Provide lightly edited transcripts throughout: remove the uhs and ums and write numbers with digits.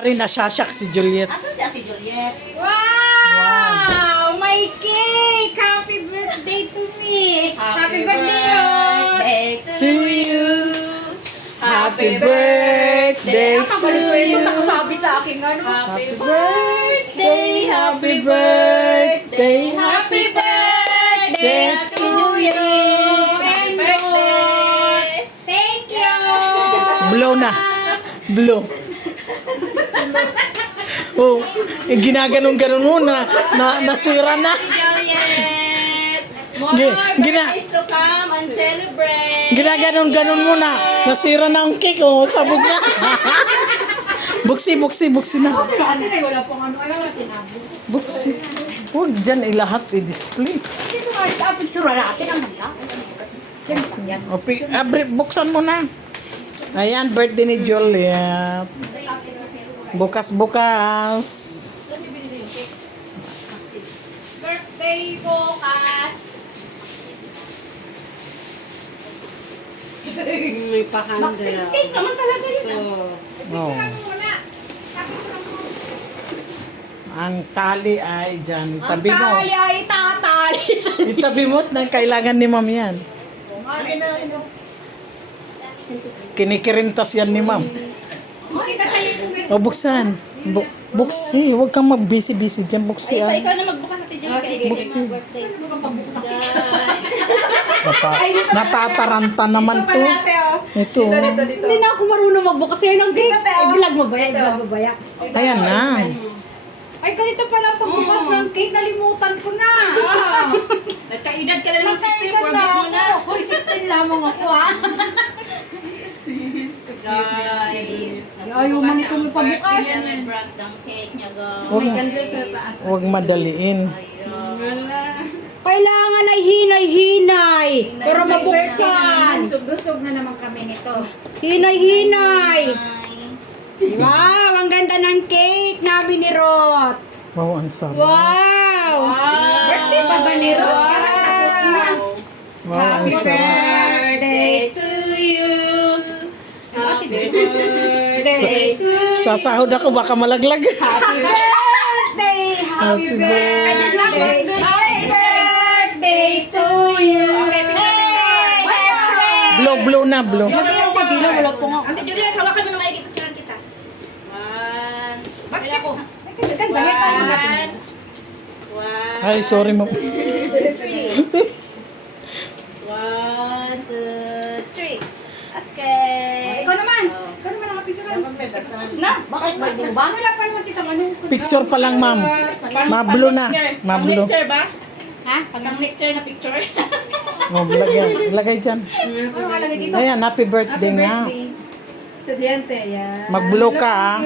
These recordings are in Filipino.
Ari nasasyak si Juliet. Asan si Ate Juliet? Wow! My cake! Happy birthday to me! Happy birthday! To you. Happy birthday to you. Nakasabit sa akin ano? Happy birthday, Happy birthday. happy birthday to you. Happy birthday. Thank you! Blow na. Blow. Oh, ginaganon-ganon mo na, nasira na. Juliet, more Gina- birthdays to come and celebrate. Ginaganon-ganon mo na. Nasira na ang cake, oh. Sabog na. buksi na. Ano na wala pong ano natin abo. Buksi. Huwag dyan ilahat i-display. Dito nga sa picture natin ang handa. Yan. O, buksan mo na. Ayan, birthday ni Juliet. Bukas. Birthday bukas. May pakanda. Cake naman talaga yun. Oh. Ang tali ay dyan. Itabi mo. Tali ay tatali. Itabi mo at kailangan ni ma'am yan. Kinikirintas yan ni ma'am. O, buksan. Buksi. Huwag kang mag-busy dyan. Buksi. Ikaw, Ah. ikaw na magbukas Ate Juliet. Buksi. Guys. Natataranta naman to. Ito. Hindi na ako marunong magbukas yan ng cake. I-vlog mo ba yan? Ayan na. Ay, ganito pala ang pagbukas ng cake. Nalimutan ko na. Nagkaedad ka na ng 60, Nagkailan forget na mo na. ako. Hoy, 16 lamang ako ha. Guys. Ayaw man itong ipabukas. Yan ang brand ng cake niya, guys. Huwag- Huwag madaliin. Kailangan ay hinay-hinay. Para mabuksan. Sug-sug na naman kami nito. Hinay-hinay. Wow, ang ganda ng cake na binirot. Wow, ang sarap. Wow. Birthday pa ba ni Rod? Tapos na. Wow, ang sarap. Birthday to you. Happy birthday to you. Sasahod ako, baka malaglag. Happy birthday. Happy birthday. Happy birthday to you. Blow na, blow. Wala po nga. Ate Juliet, hawakan mo na maigit. Tuturuan kita. One. Bakit ako? One. One. Ay, sorry mo. Three. One, two, three. Okay. Ikaw naman. Ikaw naman nakapicturean. Na. Baka smart mo ba? Wala pa naman kita manong. Picture pa lang, ma'am. Mablo na. Pang Mablo. next year ba? Ha? Pang next year na picture. Oh, lagay dyan. Ano kalagay dito? Ayan, happy birthday nga. Sa diente, yan. Mag-blow ka, ah.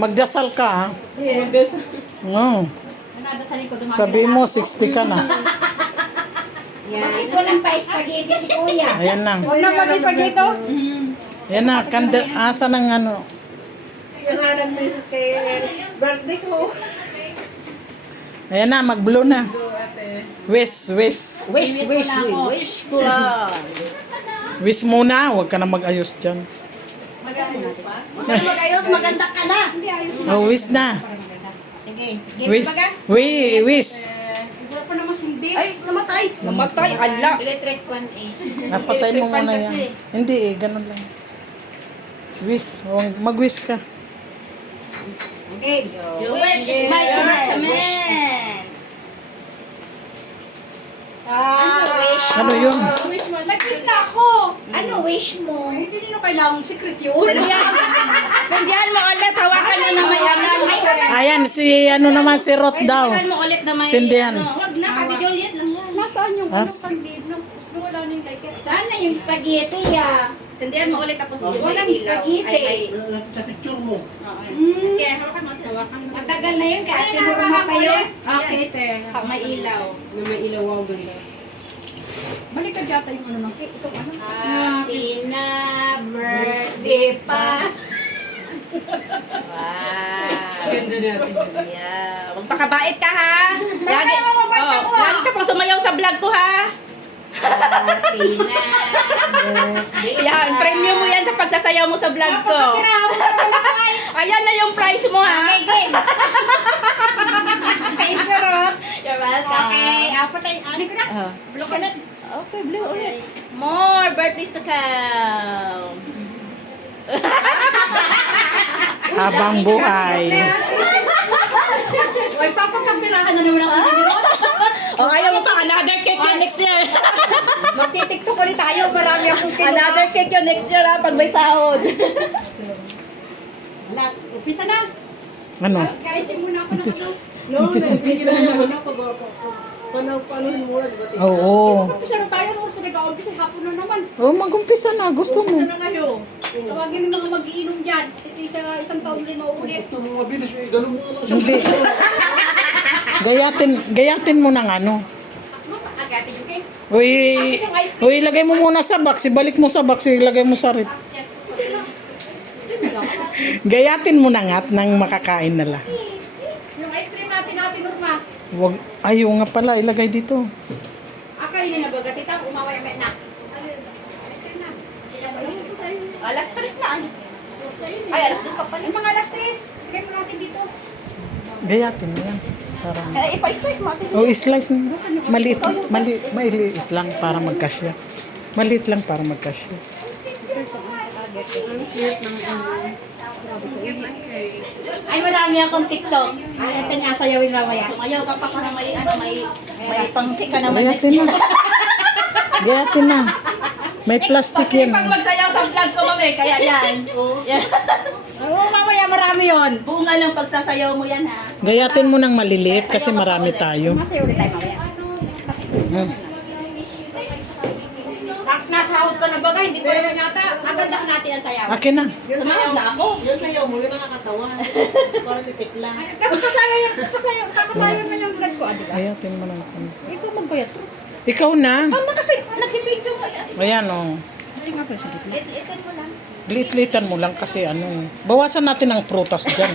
Magdasal ka, ah. Oh. Nadasalin ko dumami. Sabi mo, 60 ka na. Bakit walang pa-spaghetti si Kuya? Ayan na. Huwag na mag-iswag dito. Ayan na, asa ng ano. Yung message kay birthday ko. Ayan na, mag-blow na. Wish. Wish ko lang. Wish muna, huwag ka na mag-ayos dyan. Mag-ayos, maganda ka na. Oh, wish na. Sige. Wish. Wish. Wala pa naman hindi. Ay, namatay. Namatay, ala. Electric fan eh. Napatay mo muna yan. Hindi eh, ganun lang. Wish. Mag-wish ka. Okay. Your wish is my command. Ano yun? Nag-kiss na ako. Ano wish mo? Hindi nyo kailangang secret yun. Sandihan mo ulit, hawakan mo na may ano. Ayan, si ano naman, si Rot daw. Hawakan mo ulit na may Sindihan. ano. Huwag na, Ate Juliet lang yan. Nasaan yung As. candid na? Wala na yung like. Sana yung spaghetti ah. Sindihan mo ulit tapos yung Walang may ilaw. spaghetti. Sa picture mo. Kaya hawakan mo. Hawakan mo. Matagal na yun, kahit tinurma pa yun. Okay, te. May ilaw. May ilaw ang ganda. Baliktad yata yung ano ng cake. Ito ano? Happy na birthday pa. Wow. Ganda natin. Yeah. Magpakabait ka ha. Kaya mabait ako, ha? Lagi ka pang sumayaw sa vlog ko ha. Happy na birthday. Yan, premium mo yan sa pagsasayaw mo sa vlog ko. Ayan na yung price mo, ha? Okay, game. Thank you, Ruth. You're welcome. Okay, apat ay, ano ko na? Blue ulit. Okay, blue ulit. More birthdays to come. Habang buhay. Ay, papagkampirahan na naman ako ni Ruth. O, ayaw mo pa, another cake yun next year. Magtitiktok ulit tayo. Marami akong kinuha. Another cake yun next year, ha, pag may sahod. Lahat. Upisa na. Ano? Kaisin muna ako ng Umpisa. ano. Umpisa. Panuhin mo na, di ba? Oo. Umpisa na tayo. Ruth, pag nag-umpisa, hapon na naman. Oh, mag-umpisa na. Gusto mo. na kayo. Tawagin mo yung mga mag-iinom dyan. Ito isang taon rin mauulit. Ito mga bilis, ganun mo na lang siya. Hindi. Gayatin mo ng ano. Agati yung cake. Uy, ilagay mo muna sa box. Ibalik mo sa box. Ilagay mo sa rip. Gayatin mo na nga at nang makakain na lang. Yung ice cream natin, Norma. Wag, ayaw nga pala. Ilagay dito. Akainin na baga, tita. Umaway na. Alas 3 na, ay. Ay, alas 2 pa pala. Yung mga alas 3. Bigay mo natin dito. Gayatin mo yan. Para... Ipa-slice mo natin. O, slice mo. Maliit lang para magkasya. Maliit lang para magkasya. Ay, marami akong TikTok. Ay, ito nga, sayawin mamaya. So, ngayon, kapag ka na may pang-cake ka naman next Gayatin year. na. Gayatin na. May plastic Kasi yan. pag magsayaw sa vlog ko, mami, kaya yan. Yan. Oo, mamaya marami yon. Bunga lang pagsasayaw mo yan, ha? Gayatin mo ng maliliit kasi marami tayo. Masayaw ulit tayo mamaya. Hmm. Nasahod ka na baga, hindi pa naman yata. Agad lang natin ang sayaw. Akin na. Sumahod na ako. Yan sa'yo mo, yun ang nakakatawa. Para si Tekla. Tapos kakatayo na yung vlog ko, di ba? Gayatin mo ng konti. Ikaw magbayat. Ikaw na. Ano kasi, nagbibidyo ka. Ayan o. Lit-litin mo lang. Liit-liitan mo lang kasi ano eh. Bawasan natin ang prutas dyan.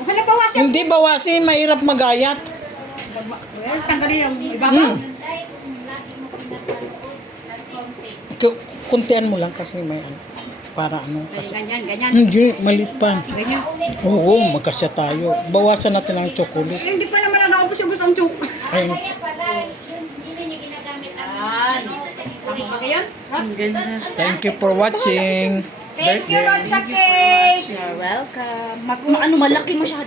Wala bawasan. Hindi bawasin, mahirap magayat. Well, tanggalin yung iba Hmm. Kuntian mo lang kasi may ano. Para ano kasi. Ganyan. Hindi, maliit pa. Ganyan. Oo, magkasya tayo. Bawasan natin ang chocolate. Eh, hindi pa naman nag-aupos yung gustong chuk. Ay, Yan. Okay yun? thank you for watching. Thank you, Rod, sa cake. You're welcome. Malaki masyado.